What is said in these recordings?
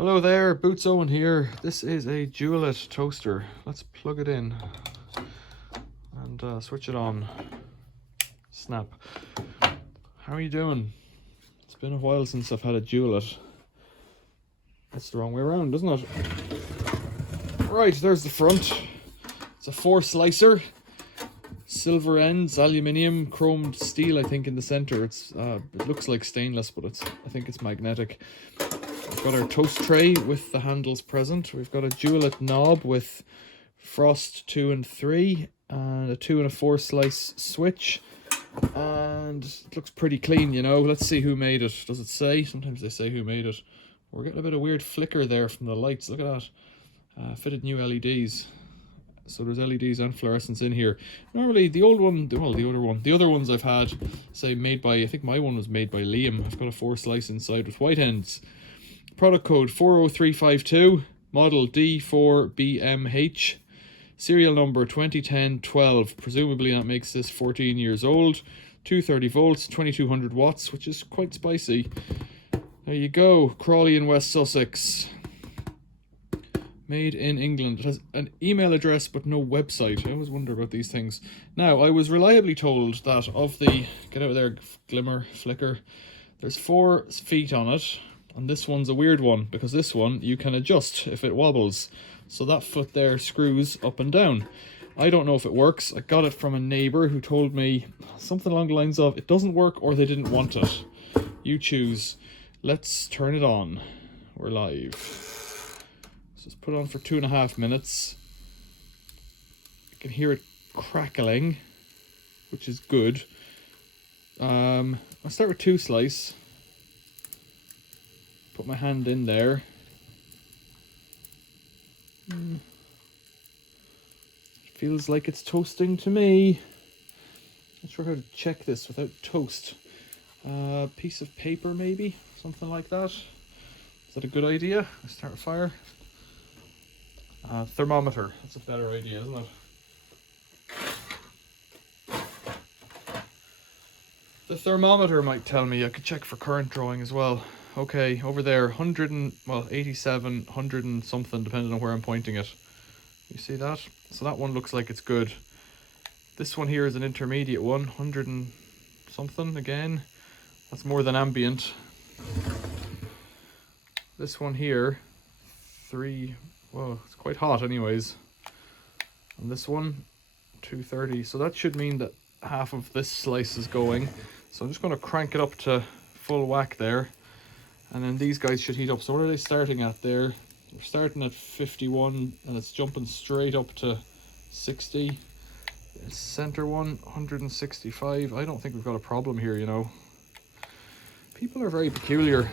Hello there, Boots Owen here. This is a Dualit toaster. Let's plug it in and switch it on. Snap. How are you doing? It's been a while since I've had a Dualit. That's the wrong way around, isn't it? Right, there's the front. It's a 4-slicer. Silver ends, aluminium, chromed steel, I think, in the center. It looks like stainless, but I think it's magnetic. We've got our toast tray with the handles present. We've got a Dualit knob with frost 2 and 3 and a 2 and a 4 slice switch. And it looks pretty clean, you know. Let's see who made it. Does it say? Sometimes they say who made it. We're getting a bit of weird flicker there from the lights. Look at that. Fitted new LEDs. So there's LEDs and fluorescence in here. Normally the old one, well, the other ones I've had, say made by, I think my one was made by Liam. I've got a 4 slice inside with white ends. Product code 40352, model D4BMH, serial number 2010-12. Presumably that makes this 14 years old. 230 volts, 2200 watts, which is quite spicy. There you go, Crawley in West Sussex. Made in England. It has an email address but no website. I always wonder about these things. Now, I was reliably told that of the, get out of there, glimmer, flicker, there's 4 feet on it. And this one's a weird one, because this one you can adjust if it wobbles. So that foot there screws up and down. I don't know if it works. I got it from a neighbour who told me something along the lines of, it doesn't work or they didn't want it. You choose. Let's turn it on. We're live. So let's put it on for 2.5 minutes. You can hear it crackling, which is good. I'll start with 2 slice. Put my hand in there. Feels like it's toasting to me. Not sure how to check this without toast. Piece of paper maybe? Something like that. Is that a good idea? I start a fire. Thermometer. That's a better idea, isn't it? The thermometer might tell me. I could check for current drawing as well. Okay, over there, 87, 100 and something, depending on where I'm pointing it. You see that? So that one looks like it's good. This one here is an intermediate one, 100 and something again. That's more than ambient. This one here, 3, whoa, it's quite hot anyways. And this one, 230. So that should mean that half of this slice is going. So I'm just going to crank it up to full whack there. And then these guys should heat up. So what are they starting at there? They're starting at 51 and it's jumping straight up to 60. The center one, 165. I don't think we've got a problem here, you know. People are very peculiar.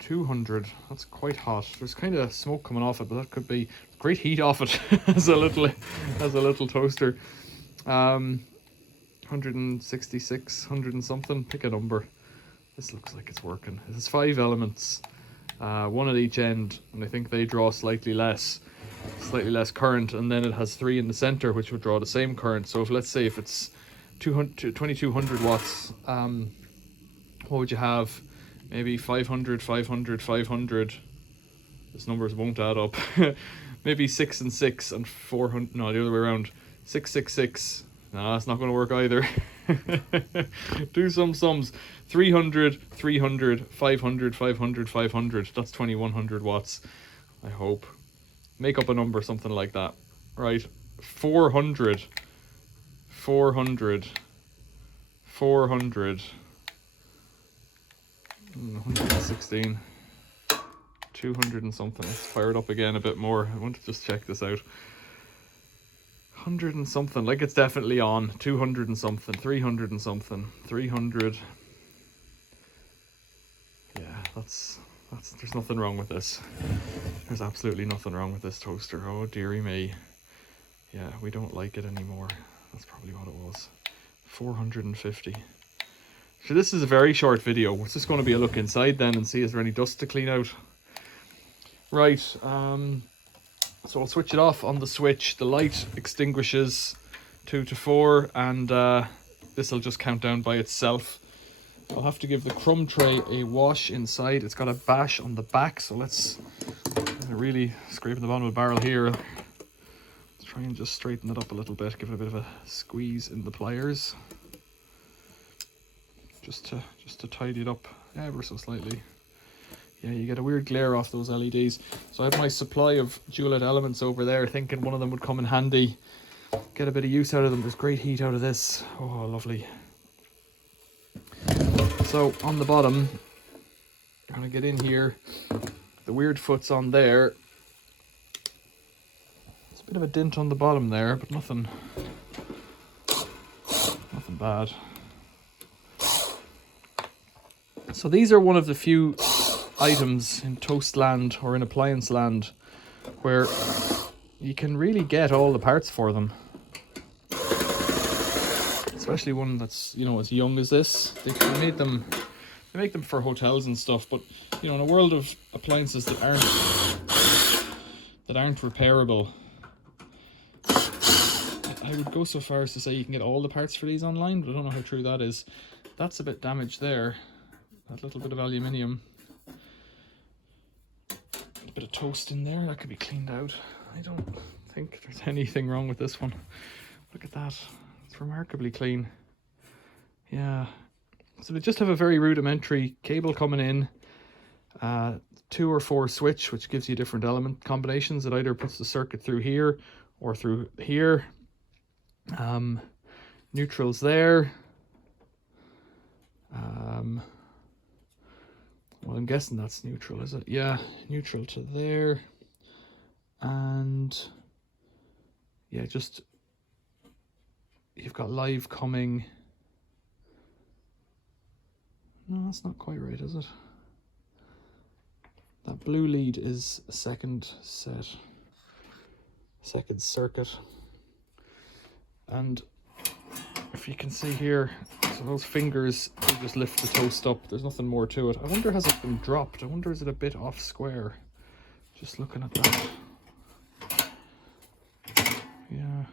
200, that's quite hot. There's kind of smoke coming off it, but that could be great heat off it as a little toaster. 166, 100 and something, pick a number. This looks like it's working. It has 5 elements, 1 at each end, and I think they draw slightly less current, and then it has 3 in the center, which would draw the same current. So if, let's say, if it's 2200 watts, what would you have? Maybe 500, 500, 500. This numbers won't add up. Maybe 6 and 6 and 400. No, the other way around. 666. No, that's not going to work either. Do some sums. 300, 300, 500, 500, 500. That's 2100 watts, I hope. Make up a number, something like that. Right. 400. 400. 400. 116. 200 and something. Let's fire it up again a bit more. I want to just check this out. 100 and something, like it's definitely on. 200 and something, 300 and something, 300. Yeah, that's there's nothing wrong with this. There's absolutely nothing wrong with this toaster. Oh dearie me. Yeah, we don't like it anymore. That's probably what it was. 450. So this is a very short video. It's just going to be a look inside then and see is there any dust to clean out. Right, so I'll switch it off on the switch. The light extinguishes 2 to 4 and this will just count down by itself. I'll have to give the crumb tray a wash inside. It's got a bash on the back, so let's really scraping the bottom of the barrel here. Let's try and just straighten it up a little bit, give it a bit of a squeeze in the pliers. Just to tidy it up ever so slightly. Yeah, you get a weird glare off those LEDs. So I have my supply of Dualit elements over there, thinking one of them would come in handy. Get a bit of use out of them. There's great heat out of this. Oh, lovely. So on the bottom, I'm gonna get in here. The weird foot's on there. There's a bit of a dent on the bottom there, but nothing bad. So these are one of the few items in toast land or in appliance land where you can really get all the parts for them. Especially one that's, you know, as young as this. They make them for hotels and stuff, but you know, in a world of appliances that aren't repairable, I would go so far as to say you can get all the parts for these online, but I don't know how true that is. That's a bit damaged there. That little bit of aluminium. A bit of toast in there, that could be cleaned out. I don't think there's anything wrong with this one. Look at that, it's remarkably clean. Yeah, so they just have a very rudimentary cable coming in, 2 or 4 switch, which gives you different element combinations. It either puts the circuit through here or through here. Neutrals there. Well, I'm guessing that's neutral, is it? Yeah, neutral to there. And yeah, just you've got live coming. No, that's not quite right, is it? That blue lead is a second circuit. And if you can see here, so those fingers, they just lift the toast up. There's nothing more to it. I wonder, has it been dropped? I wonder, is it a bit off square? Just looking at that. Yeah.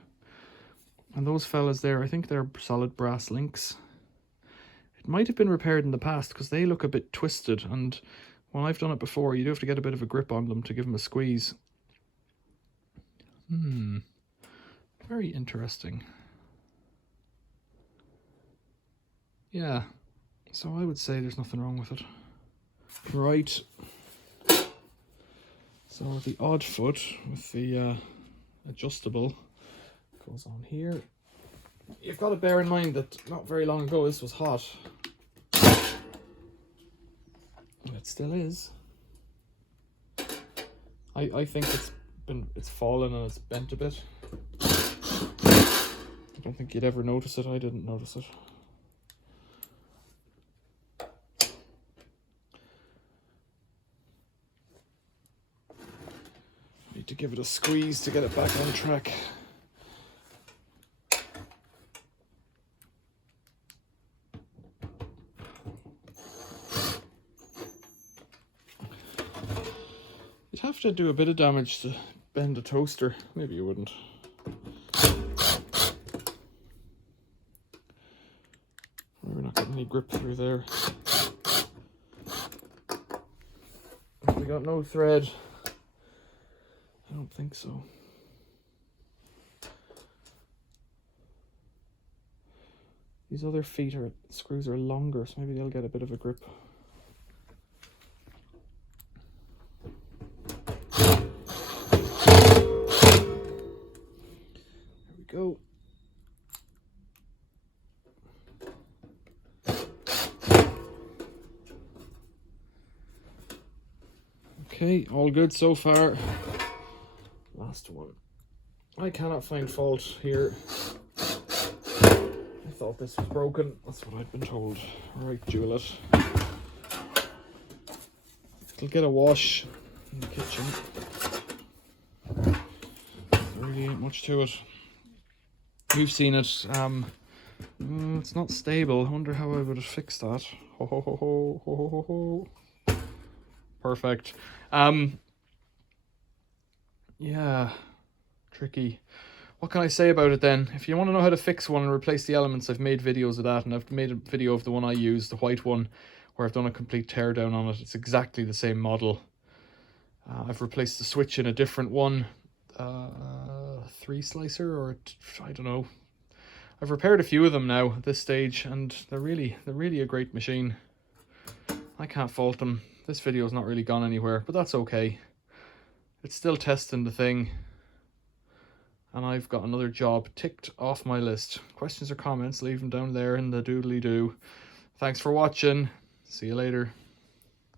And those fellas there, I think they're solid brass links. It might have been repaired in the past because they look a bit twisted, and when I've done it before, you do have to get a bit of a grip on them to give them a squeeze. Very interesting. Yeah, so I would say there's nothing wrong with it. Right. So the odd foot with the adjustable goes on here. You've got to bear in mind that not very long ago this was hot. It still is. I think it's fallen and it's bent a bit. I don't think you'd ever notice it. I didn't notice it. Need to give it a squeeze to get it back on track. You'd have to do a bit of damage to bend a toaster. Maybe you wouldn't. We're not getting any grip through there. We got no thread. I don't think so. These other screws are longer, so maybe they'll get a bit of a grip. There we go. Okay, all good so far. Last one. I cannot find fault here. I thought this was broken. That's what I'd been told. Alright, Dualit. It'll get a wash in the kitchen. There really ain't much to it. You've seen it. It's not stable. I wonder how I would have fixed that. Ho ho ho ho ho ho ho ho. Perfect. Yeah, tricky. what can I say about it then? If you want to know how to fix one and replace the elements, I've made videos of that, and I've made a video of the one I use, the white one, where I've done a complete teardown on it. It's exactly the same model. I've replaced the switch in a different one, 3 slicer, or I don't know. I've repaired a few of them now at this stage, and they're really a great machine. I can't fault them. This video's not really gone anywhere, but that's okay. It's still testing the thing. And I've got another job ticked off my list. Questions or comments, leave them down there in the doodly-doo. Thanks for watching. See you later.